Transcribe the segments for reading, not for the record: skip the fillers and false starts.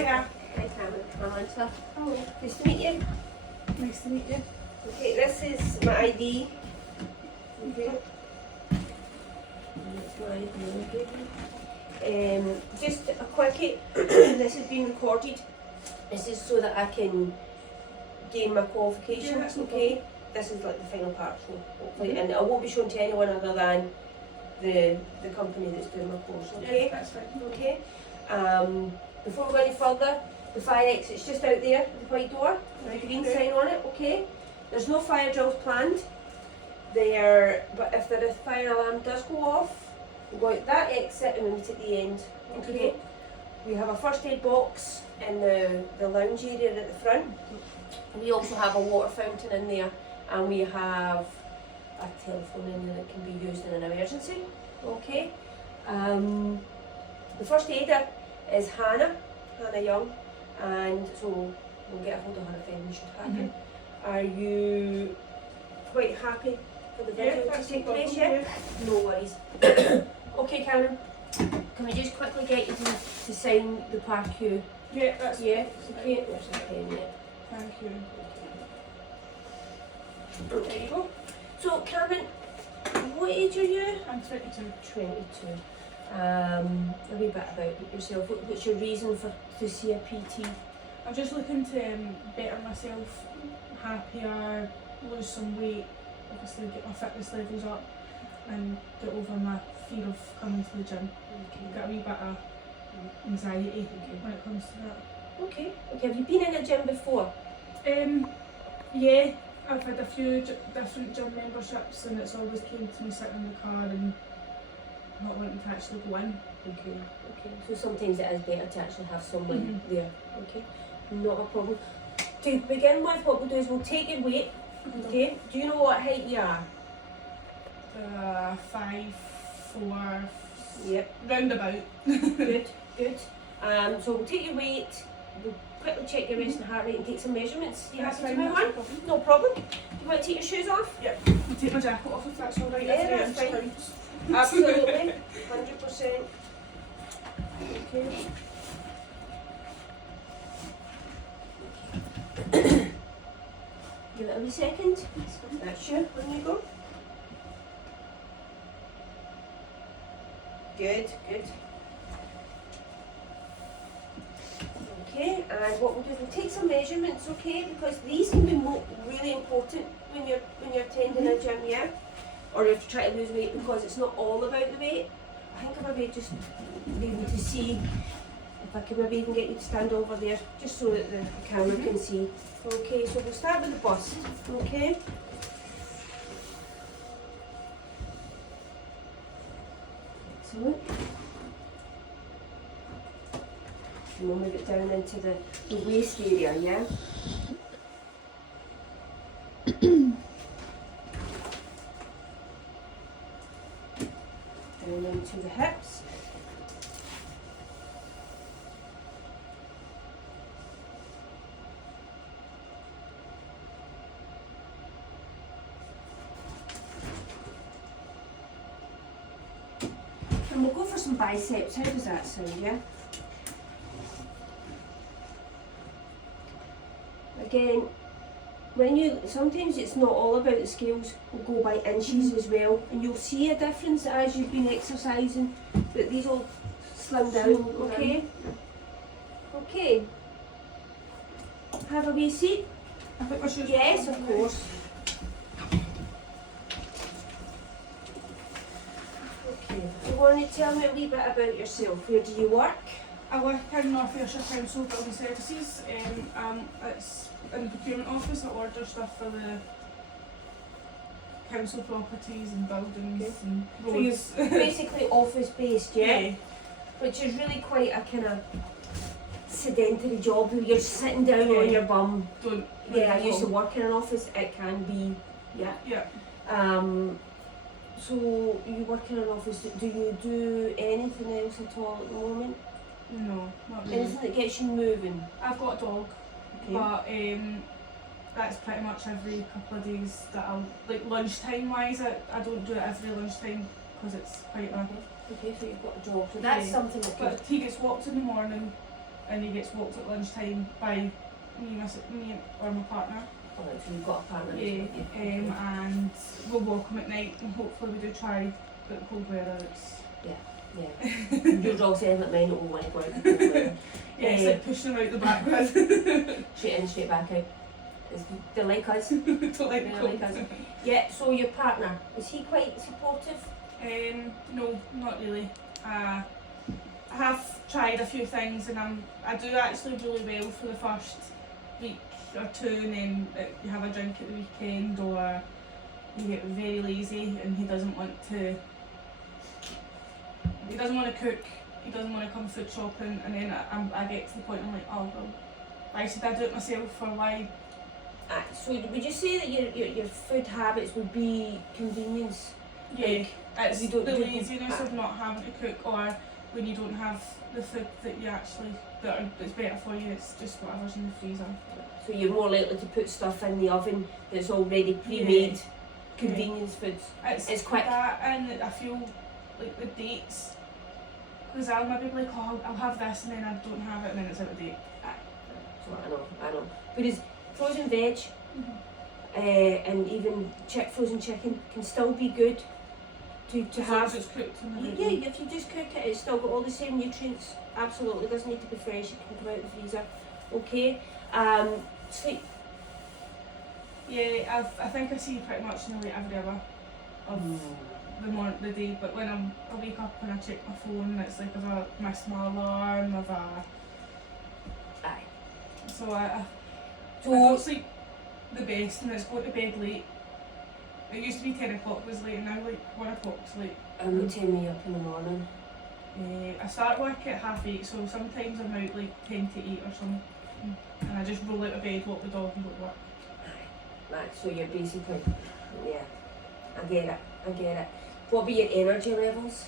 Hiya. Hi, Cameron. I'm Angela. Oh, nice to meet you. Nice to meet you. Okay, this is my ID. Okay. That's my ID. Just a quickie. This is being recorded. This is so that I can gain my qualifications. Yeah, okay. This is like the final part, so hopefully, and I won't be shown to anyone other than the company that's doing my course. Okay. Yeah, that's fine. Okay. Before we go any further, the fire exit's just out there, the white door, with the green sign on it, okay? There's no fire drills planned there, but if the fire alarm does go off, we'll go out that exit and we meet at the end, okay? We have a first aid box in the lounge area at the front. We also have a water fountain in there, and we have a telephone in there that can be used in an emergency, okay? The first aider is Hannah Young, and so we'll get a hold of her if anything should happen. Are you quite happy for the video to take place? Yeah? No worries. Okay, Cameron, can we just quickly get you to sign the PARQ? Yeah, that's okay. There's a pen, yeah. Thank you. There you go. So, Cameron, what age are you? I'm 22. 22. A wee bit about yourself. What's your reason to see a PT? I'm just looking to better myself, happier, lose some weight, obviously get my fitness levels up and get over my fear of coming to the gym. Okay. Got a wee bit of anxiety when it comes to that. Okay. Have you been in a gym before? Yeah, I've had a few different gym memberships and it's always came to me sitting in the car and not wanting to actually go in. Okay. So sometimes it is better to actually have someone there. Okay. Not a problem. To begin with, what we'll do is we'll take your weight. Okay. Do you know what height you are? 5'4". Yep. Roundabout. Good. So we'll take your weight. We'll quickly check your rest and heart rate and take some measurements. You happy to move on? No problem. Do you want to take your shoes off? Yep. I'll take my jacket off if that's alright. Yeah, that's fine. Absolutely. 100%. Okay. Give it a wee second. That's you. On you go. Good. Okay, and what we'll do is we'll take some measurements, okay, because these can be really important when you're attending a gym, yeah? Or if you try to lose weight, because it's not all about the weight. I think I maybe just be able to see if I could maybe even get you to stand over there, just so that the camera can see. Okay, so we'll start with the bust, okay? Excellent. And we'll move it down into the waist area, yeah? Down into the hips. And we'll go for some biceps. How does that sound, yeah? Again, sometimes it's not all about the scales, we'll go by inches as well, and you'll see a difference as you've been exercising, that these will slim down, okay? Okay. Have a wee seat? I put my shoes on. Yes, of course. Okay, you want to tell me a wee bit about yourself? Where do you work? I work in North Ayrshire Council Building Services. It's in the procurement office. I order stuff for the council properties and buildings and roads. So you're basically office based, yeah? Yeah. Which is really quite a kind of sedentary job where you're sitting down on your bum. Yeah, I used to work in an office. It can be, yeah. So you work in an office. Do you do anything else at all at the moment? No, not really. Anything that gets you moving? I've got a dog, Okay. but that's pretty much every couple of days that I'll, like lunchtime wise, I don't do it every lunchtime because it's quite a... Okay, so you've got a dog. So that's something that But he gets walked in the morning and he gets walked at lunchtime by me or my partner. Alright, so you've got a partner. Yeah, and we'll walk him at night, and hopefully we do try, but the cold weather, it's... Yeah. Your dog's saying that mine don't want to go out in the cold weather. Yeah, it's like pushing him out the back with. Straight in, straight back out. They like us. Don't like They the like cold. us. Yeah, so your partner, is he quite supportive? No, not really. I have tried a few things, and I do actually really well for the first week or two, and then you have a drink at the weekend, or you get very lazy and he doesn't want to cook, he doesn't want to come food shopping, and then I get to the point I'm like, oh well, why should I do it myself, or why? So would you say that your food habits would be convenience? Yeah, Like, it's you don't the do- laziness of not having to cook, or when you don't have the food that you actually that's better for you, it's just whatever's in the freezer. So you're more likely to put stuff in the oven that's already pre-made, convenience foods. It's quick. That, and I feel like the dates, because I'll maybe be like, oh, I'll have this, and then I don't have it, and then it's out of date. So I know. Whereas frozen veg and even frozen chicken can still be good to As long have. as it's cooked in the Yeah, if you just cook it, it's still got all the same nutrients. Absolutely, it doesn't need to be fresh. It can come out of the freezer. Okay. Sleep. Yeah, I think I see pretty much nearly every hour of the day, but when I wake up and I check my phone, it's like I've missed my alarm, Aye. so I So don't sleep the best, and it's going to bed late. It used to be 10 o'clock was late, and now like 1 o'clock's late. I'm what time are you up in the morning? I start work at 8:30, so sometimes I'm out like 10 to 8 or something, and I just roll out of bed, walk the dog, and go to work. Right, so you're basically, yeah, I get it. What be your energy levels?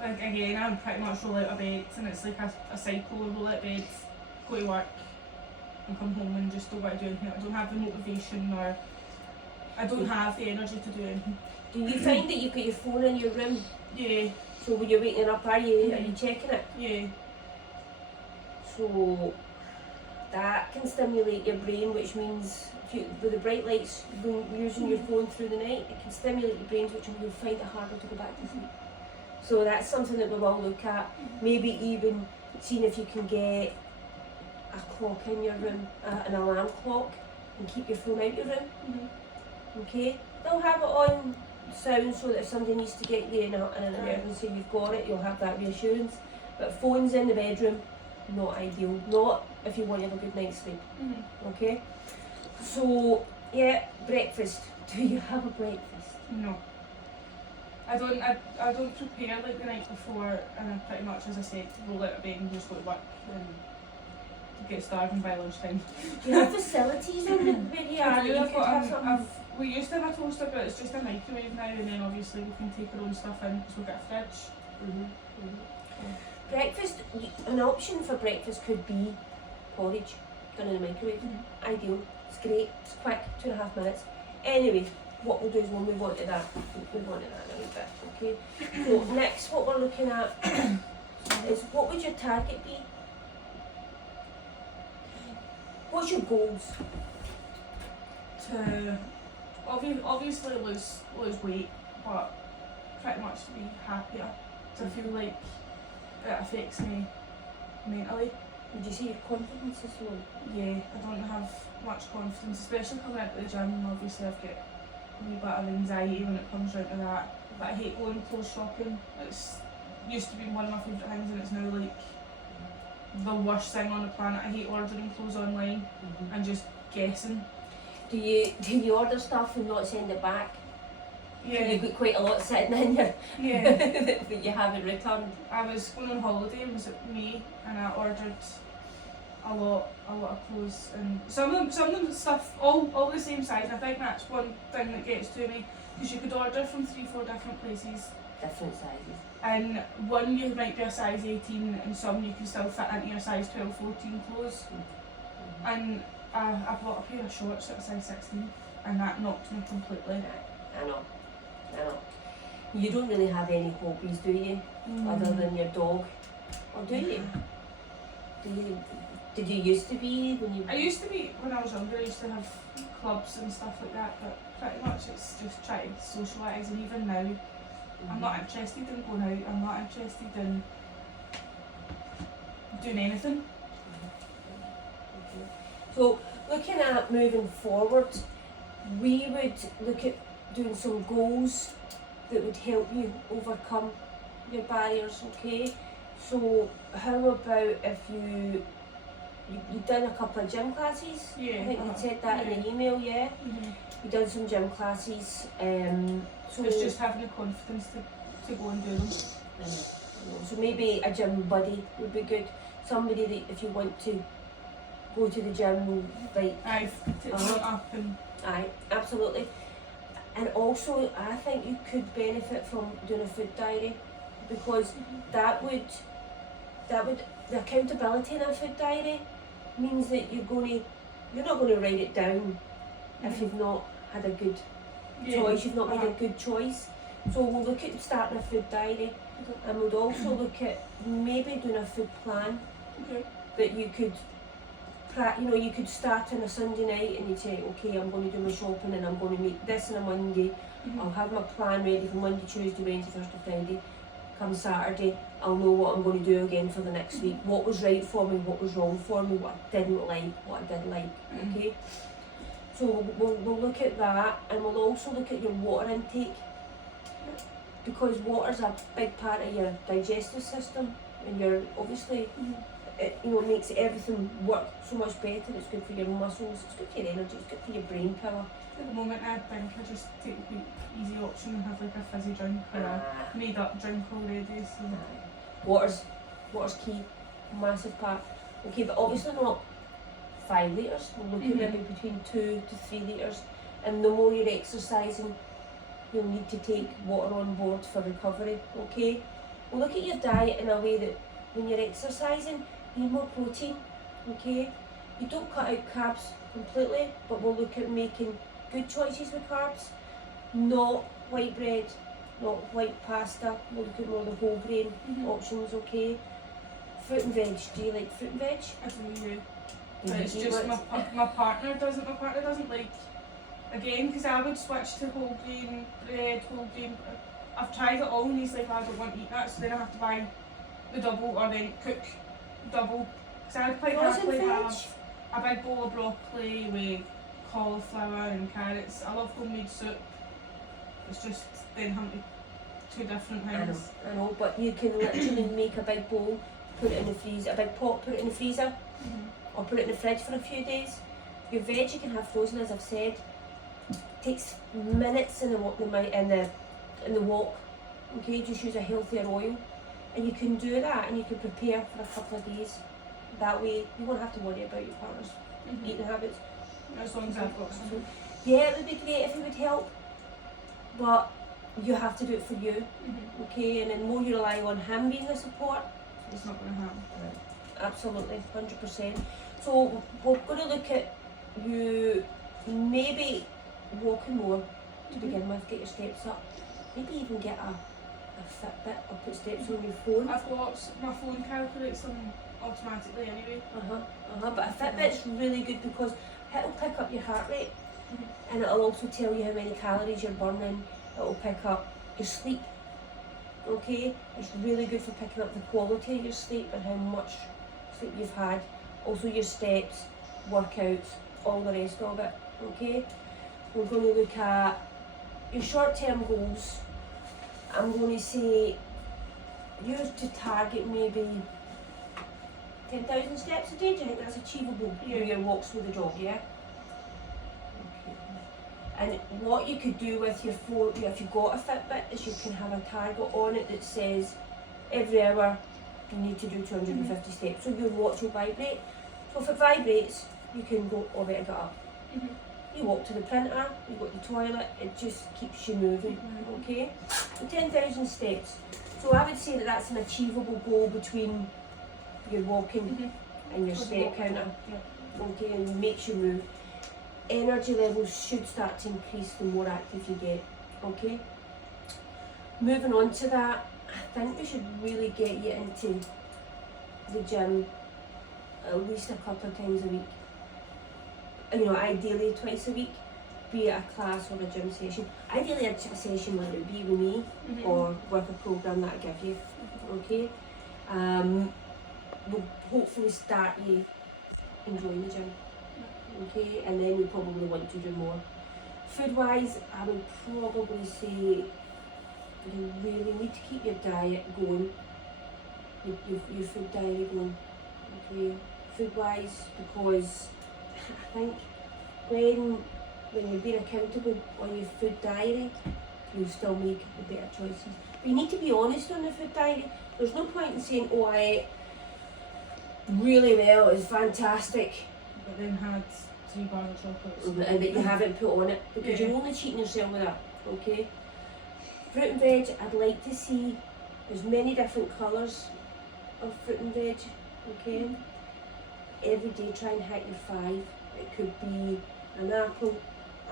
Like again, I'm pretty much roll out of bed, and it's like a cycle. Roll out of bed, go to work, and come home and just don't want to do anything. I don't have the motivation, or I don't have the energy to do anything. Do you find that you've got your phone in your room? Yeah, So when you're waking up, are you checking it? yeah, So that can stimulate your brain, which means with the bright lights using your phone through the night, it can stimulate your brain, which will find it harder to go back to sleep. So that's something that we will look at. Maybe even seeing if you can get a clock in your room, an alarm clock, and keep your phone out your room. Okay? They'll have it on sound so that if somebody needs to get you in an emergency, you've got it, you'll have that reassurance. But phones in the bedroom, not ideal. Not if you want to have a good night's sleep. Okay? So, yeah, breakfast. Do you have a breakfast? No. I don't prepare like the night before, and I pretty much, as I said, roll out of bed and just go to work and get starving by lunchtime. Do you have facilities in the where you are? You could have something. We used to have a toaster, but it's just a microwave now, and then obviously we can take our own stuff in because we've got a fridge. Breakfast, an option for breakfast could be porridge done in the microwave. Ideal. It's great. It's quick, 2.5 minutes. Anyway, what we'll do is we'll move on to that. Move on to that in a wee bit. Okay. So next, what we're looking at is what would your target be? What's your goals? To obviously lose weight, but pretty much to be happier. To feel like it affects me mentally. Would you say your confidence is low? Yeah, I don't have much confidence, especially coming into the gym. Obviously I've got a wee bit of anxiety when it comes down to that. But I hate going clothes shopping. It's used to be one of my favourite things, and it's now like the worst thing on the planet. I hate ordering clothes online and just guessing. Do you order stuff and not send it back? Yeah. You've got quite a lot sitting in here Yeah. that you haven't returned. I was going on holiday, it was at May, and I ordered a lot of clothes, and some of them stuff all the same size. I think that's one thing that gets to me, because you could order from 3-4 different places, Different sizes. and one you might be a size 18, and some you can still fit into your size 12-14 clothes. And I bought a pair of shorts at a size 16, and that knocked me completely. I know. You don't really have any hobbies, do you? Other than your dog. Or do you? Did you used to be when you? I used to be, when I was younger, I used to have clubs and stuff like that, but pretty much it's just trying to socialise, and even now, I'm not interested in going out, I'm not interested in doing anything. Okay. So, looking at moving forward, we would look at doing some goals that would help you overcome your barriers, okay? So, how about if you've done a couple of gym classes? Yeah. I think you said that in the email, yeah? You've done some gym classes, so It's just having the confidence to go and do them. So maybe a gym buddy would be good. Somebody that if you want to go to the gym, like Aye, to up and aye, absolutely. And also, I think you could benefit from doing a food diary, because that would the accountability in a food diary means that you're not going to write it down if you've not had a good choice, you've not made a good choice. So we'll look at starting a food diary, and we'll also look at maybe doing a food plan that you could you could start on a Sunday night and you'd say, okay, I'm going to do my shopping and I'm going to make this on a Monday. I'll have my plan ready for Monday, Tuesday, Wednesday, Thursday, Friday. Come Saturday, I'll know what I'm going to do again for the next week. What was right for me, what was wrong for me, what I didn't like, what I did like, okay? So we'll look at that, and we'll also look at your water intake, because water's a big part of your digestive system, and you're obviously, it makes everything work so much better. It's good for your muscles, it's good for your energy, it's good for your brain power. At the moment, I think I just take the easy option and have like a fizzy drink or a made up drink already. So Water's key, massive part. Okay, but obviously not 5 litres. We're looking maybe between 2 to 3 litres. And the more you're exercising, you'll need to take water on board for recovery. Okay, we'll look at your diet in a way that when you're exercising, you need more protein. Okay, you don't cut out carbs completely, but we'll look at making good choices with carbs, not white bread, not white pasta. We'll look at more the whole grain options, okay? Fruit and veg. Do you like fruit and veg? I do. But it's just my partner doesn't. My partner doesn't like, again, because I would switch to whole grain bread, whole grain. I've tried it all, and he's like, I don't want to eat that, so then I have to buy the double or then cook double. Because I would quite happily have a big bowl of broccoli with cauliflower and carrots. I love homemade soup. It's just then having two different things. I know, but you can literally make a big bowl, put it in the freezer, a big pot, put it in the freezer, or put it in the fridge for a few days. Your veg you can have frozen, as I've said. Takes minutes in the wok. Okay, just use a healthier oil, and you can do that, and you can prepare for a couple of days. That way, you won't have to worry about your partner's eating habits. As long as I've got some. Yeah, it would be great if it would help, but you have to do it for you, okay? And the more you rely on him being the support, it's not going to happen. Absolutely, 100%. So we're going to look at you maybe walking more to begin with, get your steps up, maybe even get a Fitbit or put steps on your phone. I've got my phone calculates them automatically anyway. But a Fitbit's really good because it'll pick up your heart rate, and it'll also tell you how many calories you're burning. It'll pick up your sleep. Okay, it's really good for picking up the quality of your sleep and how much sleep you've had. Also your steps, workouts, all the rest of it. Okay, we're going to look at your short-term goals. I'm going to say you're to target maybe 10,000 steps a day. Do you think that's achievable? Your walks through the job, yeah? Okay. And what you could do with your phone, if you've got a Fitbit, is you can have a target on it that says every hour you need to do 250 steps. So your watch will vibrate. So if it vibrates, you can go, oh, better get up. You walk to the printer, you go to the toilet, it just keeps you moving, okay? So 10,000 steps. So I would say that that's an achievable goal between your walking and your step counter, okay, and it makes you move. Energy levels should start to increase the more active you get, okay? Moving on to that, I think we should really get you into the gym at least a couple of times a week. You know, ideally twice a week, be it a class or a gym session. Ideally a session, whether it be with me or with a program that I give you. Okay, we'll hopefully start you enjoying the gym. Okay, and then we probably want to do more. Food wise, I would probably say you really need to keep your diet going, your food diary going. Okay, food wise, because I think when you're being accountable on your food diary, you'll still make the better choices. But you need to be honest on the food diary. There's no point in saying, oh, I ate really well, it's fantastic, But then had 3 bars of chocolates. and that you haven't put on it, because you're only cheating yourself with that. Okay. Fruit and veg, I'd like to see as many different colours of fruit and veg. Okay. Every day try and hit your 5. It could be an apple,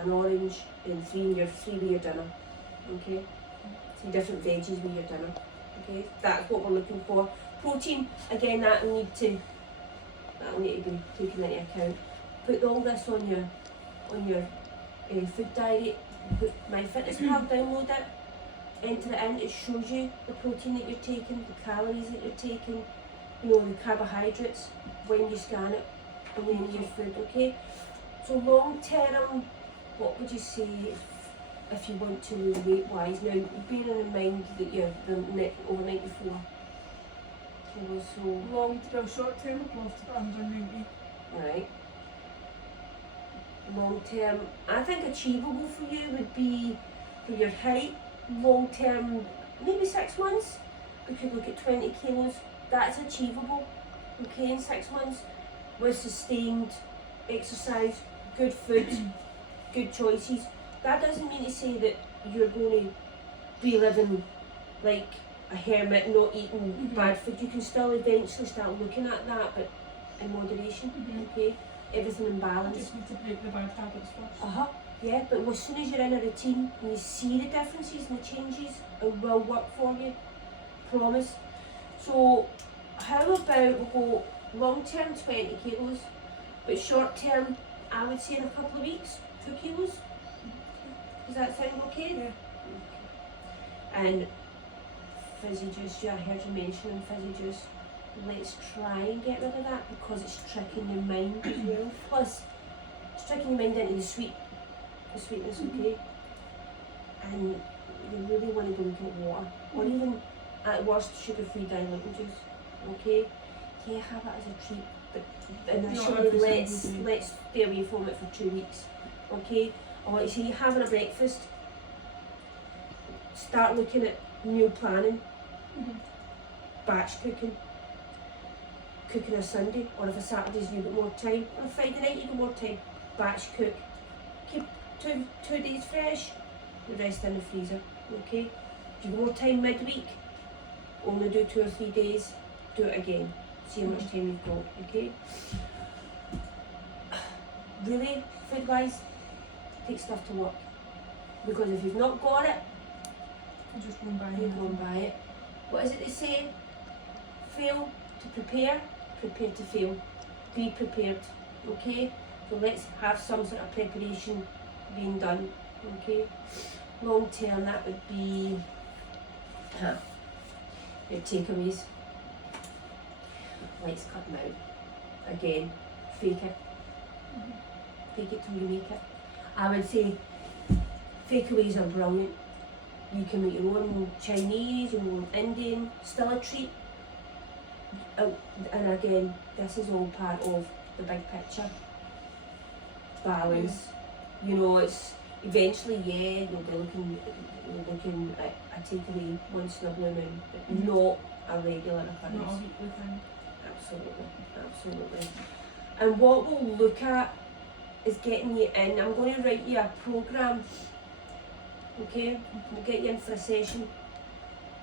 an orange, and 3 with your dinner. Okay. 3 different veggies with your dinner. Okay. That's what we're looking for. Protein, again, that'll need to be taken into account. Put all this on your food diary. Put MyFitnessPal, download it, enter it in. It shows you the protein that you're taking, the calories that you're taking, you know, the carbohydrates when you scan it and then your food. Okay. So long term, what would you say if you want to lose weight wise? Now, bearing in mind that you're over 94. So Short term, I'd love to be under 90. right. Long term, I think achievable for you would be for your height. Long term, maybe 6 months. We could look at 20 kilos. That's achievable. Okay, in 6 months, with sustained exercise, good food, good choices. That doesn't mean to say that you're going to be living like a hermit, not eating bad food. You can still eventually start looking at that, but in moderation. Okay, everything in I balance. just need to break the bad habits first. Yeah, but as soon as you're in a routine and you see the differences and the changes, it will work for you. Promise. So, how about we go long term 20 kilos, but short term, I would say in a couple of weeks, 2 kilos. Does that sound okay? Yeah. And fizzy juice, I heard you mentioning fizzy juice. Let's try and get rid of that because it's tricking your mind as well. Plus, it's tricking your mind into the sweetness, okay? And you really want to go and get water, or even at worst sugar-free diluted juice, okay? Yeah, have it as a treat, but initially let's stay away from it for 2 weeks, okay? I want you to see you having a breakfast. Start looking at meal planning, batch cooking a Sunday, or if a Saturday's you've got more time, or a Friday night you've got more time, batch cook. Keep two days fresh, the rest in the freezer, okay? If you've got more time midweek, only do 2 or 3 days, do it again, see how much time you've got, okay? Really, food wise, take stuff to work, because if you've not got it, I'm just going by you go and buy it. What is it they say? Fail to prepare, prepare to fail. Be prepared, okay? So let's have some sort of preparation being done, okay? Long term, that would be your takeaways. Let's cut them out. Again, fake it. Fake it till you make it. I would say takeaways are brilliant. You can make your own Chinese, your own Indian, still a treat. And again, this is all part of the big picture. Balance. You know, it's eventually, yeah, you'll be looking at a takeaway once in a blue moon, but not a regular occurrence. Not a weekly thing. Absolutely. And what we'll look at is getting you in. I'm going to write you a programme. Okay, we'll get you in for a session.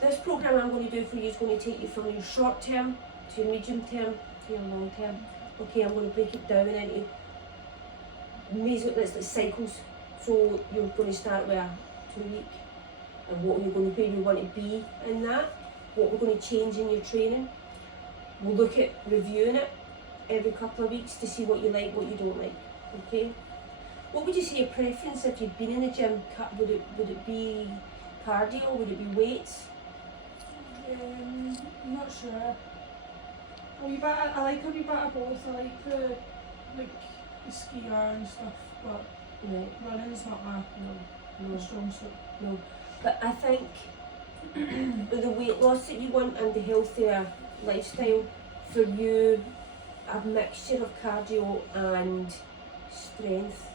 This programme I'm going to do for you is going to take you from your short term to your medium term to your long term. Okay, I'm going to break it down into like cycles. So you're going to start with a 2 week, and what you're going to do, you want to be in that, what we're going to change in your training, We'll look at reviewing it every couple of weeks to see what you like, what you don't like. Okay. What would you say your preference if you'd been in the gym? Would it be cardio? Would it be weights? I'm not sure. A wee bit, I like a wee bit of both. I like the skier and stuff, but Right. running's not my No. strong suit. No. But I think with the weight loss that you want and the healthier lifestyle, for you, a mixture of cardio and strength.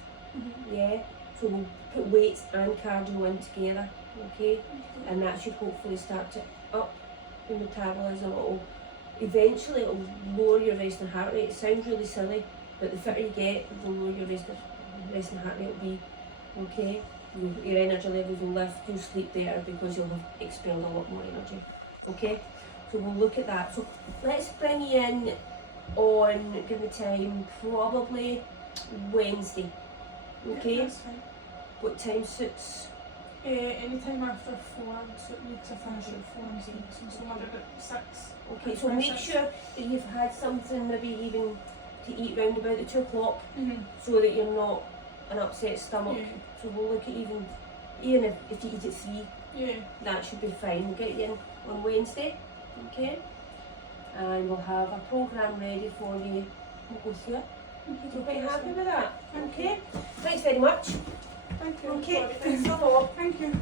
Yeah. So we'll put weights and cardio in together. Okay. And that should hopefully start to up your metabolism. Eventually it'll lower your resting heart rate. It sounds really silly, but the fitter you get, the lower your resting heart rate will be. Okay. Your energy levels will lift, you'll sleep better because you'll have expelled a lot more energy. Okay. So we'll look at that. So let's bring you in on, give me time, probably Wednesday. Okay. Yeah, that's fine. What time suits? Anytime after 4, so it needs to finish at 4 and 6, so I'm about 6. Okay, so make sure that you've had something maybe even to eat round about the 2 o'clock so that you're not an upset stomach. Yeah. So we'll look at even if you eat at 3, Yeah. that should be fine. We'll get you in on Wednesday, okay? And we'll have a programme ready for you. We'll go through it. You're quite happy with that? Okay. Thanks very much. Thank you. Okay, Sorry, thanks a lot. Thank you.